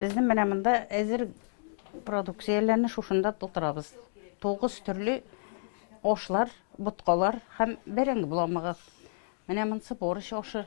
Безнең менә монда әзер продукцияләрне шушында тутырабыз. 9 төрле ашлар, боткалар һәм бәрәңге буламыгы. Менә монсы борщ ашы,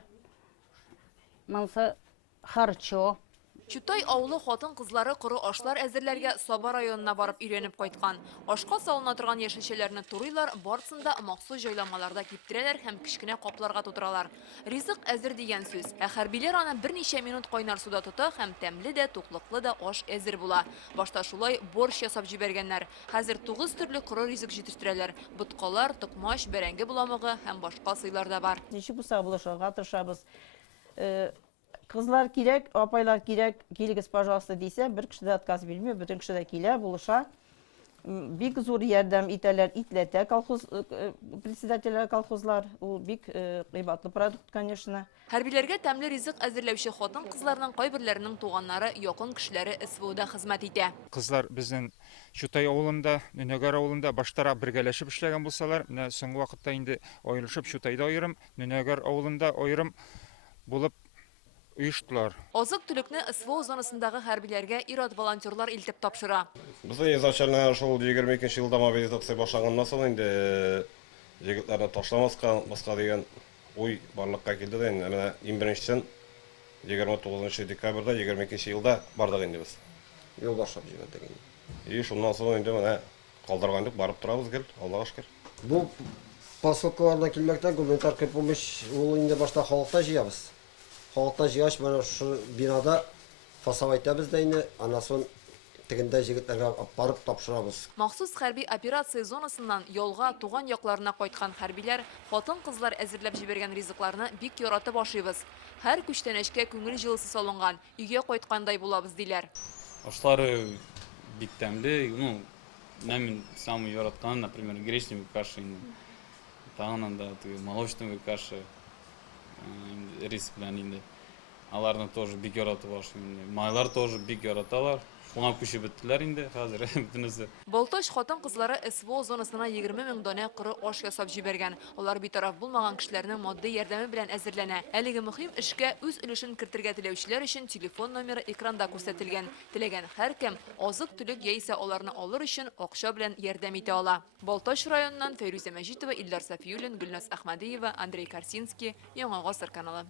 монсы харчо. Чутай авылы хатын-кызлары коры ашлар әзерләргә Саба районына барып өйрәнеп кайткан. Ашка салына торган яшелчәләрне турыйлар, барсында махсус җайламаларда киптерәләр һәм кечкенә капларга тутыралар. Ризык әзер дигән сүз. Ә хәрбиләр аны берничә минут кайнар суда тота һәм тәмле дә, туклыклы да аш әзер була. Башта шулай борщ ясап җибәргәннәр. Хәзер 9 төрле коры ризык җитештерәләр. Боткалар, токмач, бәрәңге буламыгы һәм башка сыйлар да бар. Ничек булса булышырга тырышабыз. Кызлар кирәк, апайлар кирәк, килегез, пожалуйста, дисә, бер кеше дә отказ бирмәй, бөтен кеше дә килә, булыша. Бик зур ярдәм итәләр, итләтә колхоз председателе колхозлар. Ул бик кыйбатлы продукт, конечно. Хәрбиләргә тәмле ризык әзерләүче хатын-кызларның кайберләренең туганнары, якын кешеләре СВОда хезмәт итә. Кызлар безнең Чутай авылында, Нөнәгәр авылында баштарак бергәләшеп эшләгән булсалар, менә соңгы вакытта инде аерылышып Чутайда аерым, Нөнәгәр авылында аерым булып оештылар. Азык-төлекне СВО зонасындагы хәрбиләргә ир-ат волонтерлар илтеп тапшыра. Без изначально шул 22 елда мобилизация башлаганнан соң инде җегетләрне ташламаска, башка дигән уй барлыкка килде дә инде менә 21-сен 29 декабрьдә 22 елда бардык инде без. Юл башлап җибәрдек инде. И шуннан соң инде менә калдыргандык барып торабыз гел, Аллага шөкер. Бу поселкаларда килмәктән гуманитар помощь ул инде башта халыкта җыябыз. Халыкта җыяш менә шу бинада фасал итәбез дә инде, анасын тегендә җегетләргә барып тапшырабыз. Махсус хәрби операция зонасыннан ялга, туган якларына кайткан хәрбиләр хатын-кызлар әзерләп җибәргән ризыкларны бик яратып ашыйбыз. Һәр күчтәнәчкә күңел җылысы салынган, өйгә кайткандай булабыз диләр. Ашлары бик тәмле, ну, мен самый яраткан, например, гречневая каша, тагын да молочная каша, рис белән инде. Аларны тоже бик яратып ашыйм. Майлар тоже бик яраталар. Шуңа күчеп беттеләр инде хәзер бөтенесе. Балташ хатын-кызлары СВО зонасына 20 мең дана коры аш ясап җибәргән. Алар битараф булмаган кешеләрнең матди ярдәме белән әзерләнә. Әлеге мөһим эшкә үз өлешен кертергә теләүчеләр өчен телефон номеры экранда күрсәтелгән. Теләгән һәркем азык-төлек яисә аларны алыр өчен акча белән ярдәм итә ала. Балташ районыннан Фәйрүзә Мәҗитова, Илдар Сафиуллин, Гөлназ Әхмәдиева, Андрей Корсинский, Яңа Гасыр каналы.